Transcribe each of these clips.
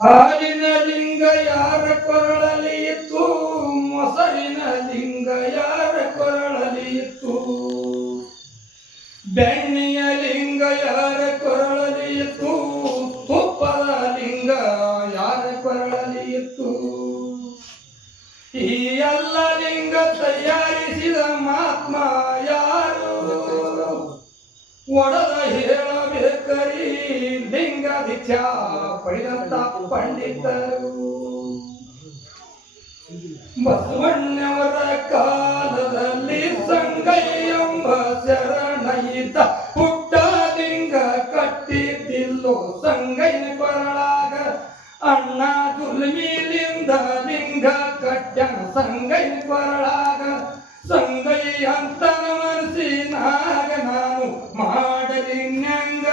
ಹಾಲಿನ ಲಿಂಗ ಯಾರ ಕೊರಳಲಿ ಇತ್ತು, ಮೊಸರಿನ ಲಿಂಗ ಯಾರ ಕೊರಳಲಿ ಇತ್ತು, ಬೆಣ್ಣೆಯ ಲಿಂಗ ಯಾರ ಕೊರಳಲಿ ಇತ್ತು, ತುಪ್ಪದ ಲಿಂಗ ಯಾರ ಕೊರಳಲಿ ಇತ್ತು. ಈ ಎಲ್ಲ ಲಿಂಗ ತಯಾರಿಸಿದ ಮಹಾತ್ಮ ಯಾರು, ಒಡದ ಹೇಳಬೇಕರಿ ಲಿಂಗ ದೀಕ್ಷಾ ಪಡೆದಂತ ಪಂಡಿತರು. ಬಸವಣ್ಣವರ ಕಾಲದಲ್ಲಿ ಸಂಗಯ್ಯ ಎಂಬ ಶರಣ ಇದ್ದ, ಪುಟ್ಟ ಲಿಂಗ ಕಟ್ಟಿದ್ದಿಲ್ಲೋ ಸಂಗಯ್ಯನ ಕೊರಳಾಗ. ಅಣ್ಣ ದುರ್ಮಿಲಿಂದ ಲಿಂಗ ಕಟ್ಟ್ಯನ ಸಂಗಯ್ಯನ ಕೊರಳಾಗ. ಸಂಗಯ್ಯ ಅಂತನ ಮನಸ್ಸಿನಾಗ ನಾನು ಮಾಡಲಿನ್ಯಂಗ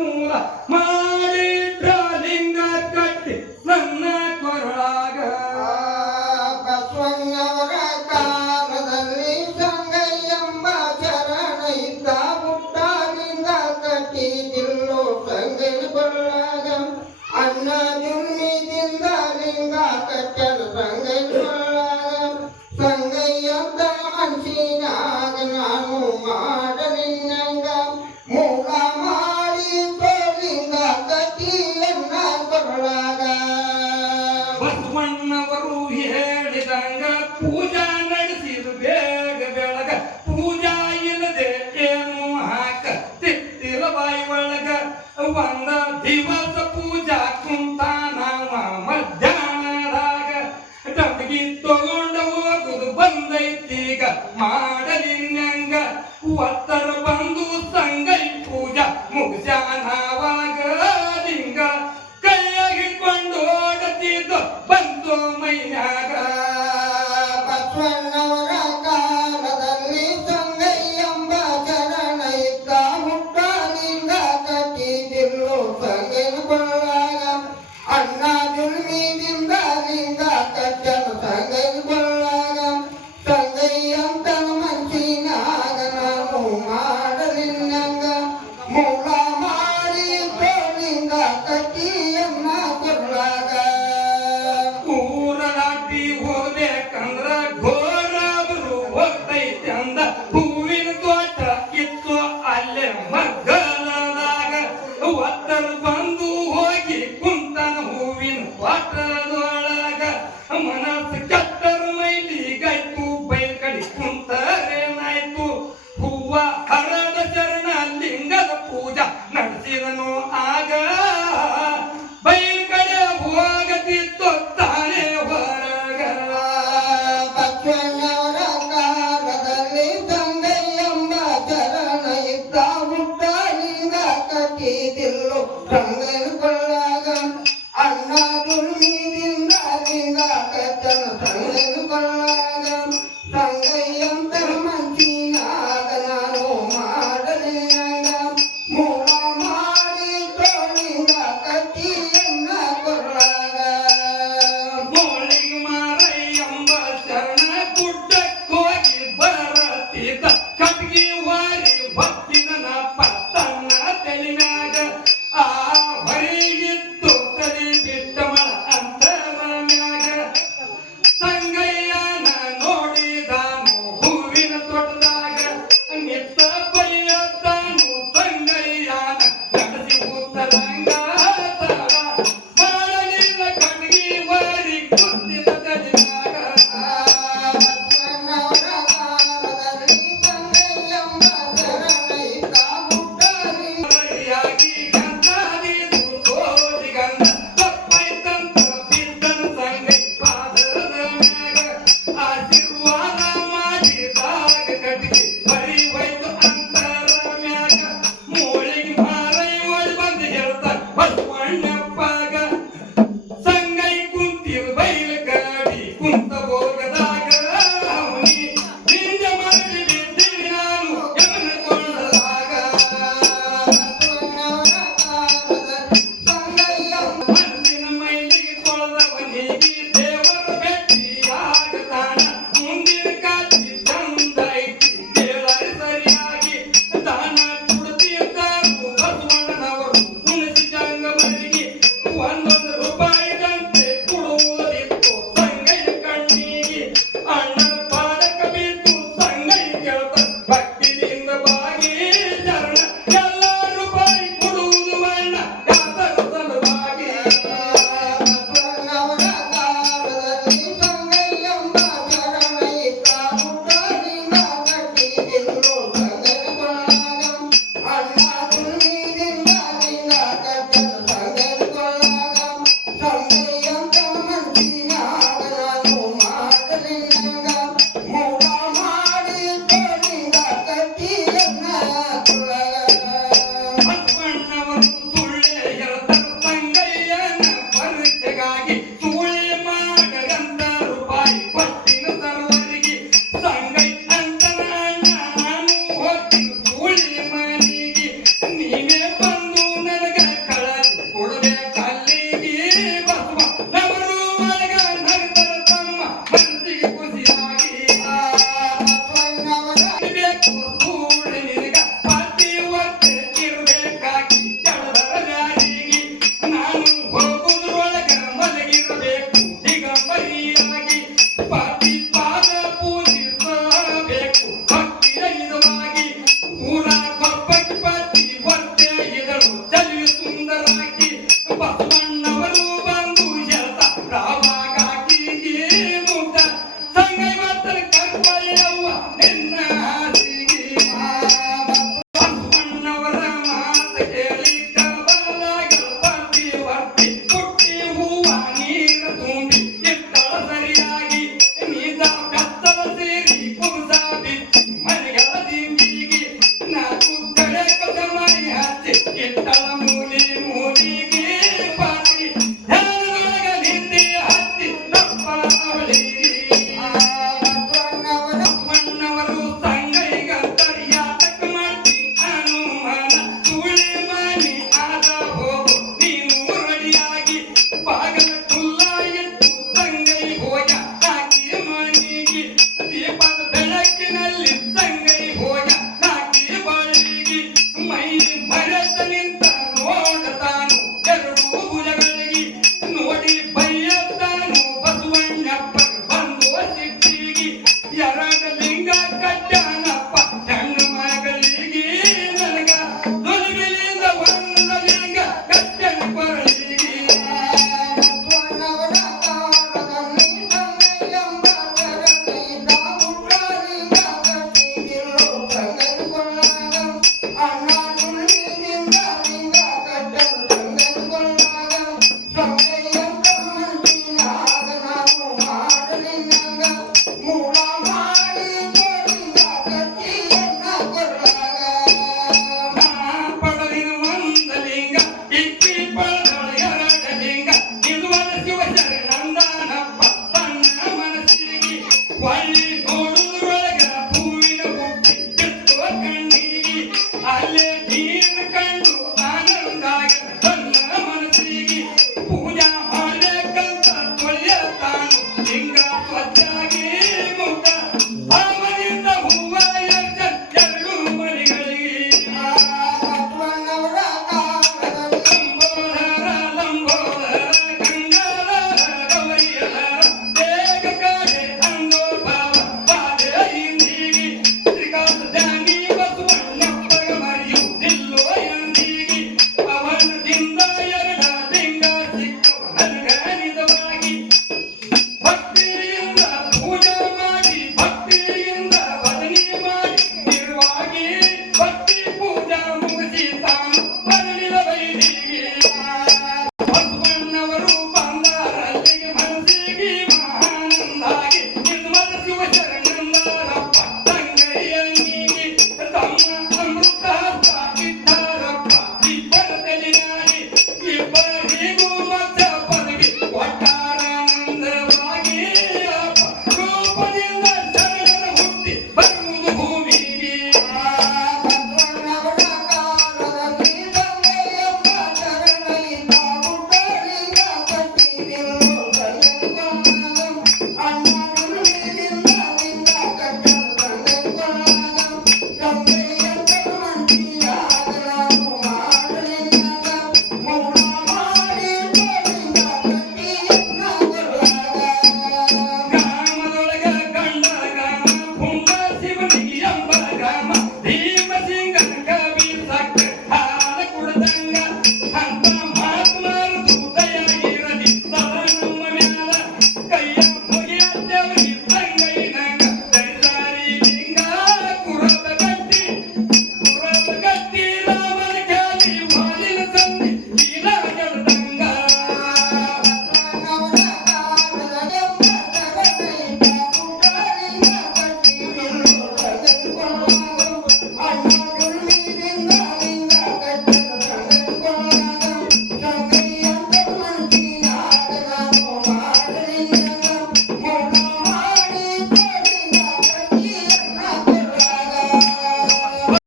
ಮೂಲ ಮಾಡಿಟ್ರ ಲಿಂಗ ಕಟ್ಟಿ ನನ್ನ ಕೊರಳಾಗ. ಬಸವಣ್ಣವರ ಕಾಲದಲ್ಲಿ ಸಂಗಯ್ಯ ಎಂಬ ಶರಣ ಇದ್ದ, ಪುಟ್ಟ ಲಿಂಗ ಕಟ್ಟಿದಿಲ್ಲೋ ಸಂಗಯ್ಯನ ಕೊರಳಾಗ. ಅಣ್ಣ ದುರ್ಮಿದಿಂದ ಲಿಂಗ ಕಟ್ಟ್ಯನ ಸಂಗಯ್ಯನ ಕೊರಳಾಗ. ಸಂಗಯ್ಯ ಅಂತ ಮನಸ್ಸಿನಾಗ ನಾನು ಮಾಡಲಿನ್ಯಂಗ ಮೂಲ ಮಾಡಿ ಲಿಂಗ ಕಟ್ಟಿ ಎನ್ನ ಕೊರಳಾಗ. ಬಸವಣ್ಣವರು ಹೇಳಿದಂಗ ಪೂಜಾ ನಡೆಸಿದ ಬೇಗ ಬೆಳಗ, ಪೂಜಾ ಇಲ್ಲದೆ ಏನು ಹಾಕತಿತ್ತಿರ ಬಾಯಿ ಒಳಗ. ಒಂದ ದಿವಸ ಪೂಜಾ ಕುಂತ ನಾವ ಮಧ್ಯಾಹ್ನದಾಗ, ಡಬ್ಗಿ ತಗೊಂಡ ಹೋಗುದು ಬಂದೈತೀಗ ಮಾಡಲಿನ್ಯಂಗ. ಒತ್ತರ ಬಂದು ಸಂಗೈ ಪೂಜಾ ಮುಗಿಸ್ಯಾನವಾಗ ಲಿಂಗ ಕೈಯಾಗಿಕೊಂಡು ಓಡತಿದ್ದು ಬಂದು ಮೈನ್ಯಾಗ. ಬಸವಣ್ಣವರ ಕಾಲದಲ್ಲಿ ಸಂಗಯ್ಯ ಎಂಬ ಶರಣ ಇದ್ದ, ಪುಟ್ಟ ಲಿಂಗ ಕಟ್ಟಿದಿಲ್ಲೋ ಸಂಗಯ್ಯನ ಕೊರಳಾಗ. ಅಣ್ಣ ದುರ್ಮಿದಿಂದ ಲಿಂಗ ಕಟ್ಟ್ಯನ ಸಂಗಯ್ಯನ ಕೊರಳಾಗ. ಸಂಗಯ್ಯ ಅಂತನ ಮನಸ್ಸಿನಾಗ ನಾನು ಮಾಡಲಿನ್ಯಂಗ ಮೂಲ ಮಾಡಿ ಲಿಂಗ ಕಟ್ಟಿ ಎನ್ನ ಕೊರಳಾಗ. ಊರ ದಾಟಿ ಹೋಗ್ಬೇಕಂದ್ರ ಘೋರಬ್ರು ಹೋಗ್ತೈತೆ ಅಂದ, ಹೂವಿನ ತೋಟ ಇತ್ತು ಅಲ್ಲೇ ಮಗ್ಗಲದಾಗ. ಒತ್ತರ ಬಂದು ಹೋಗಿ ಕುಂತನ ಹೂವಿನ ತೋಟದೊಳಗ.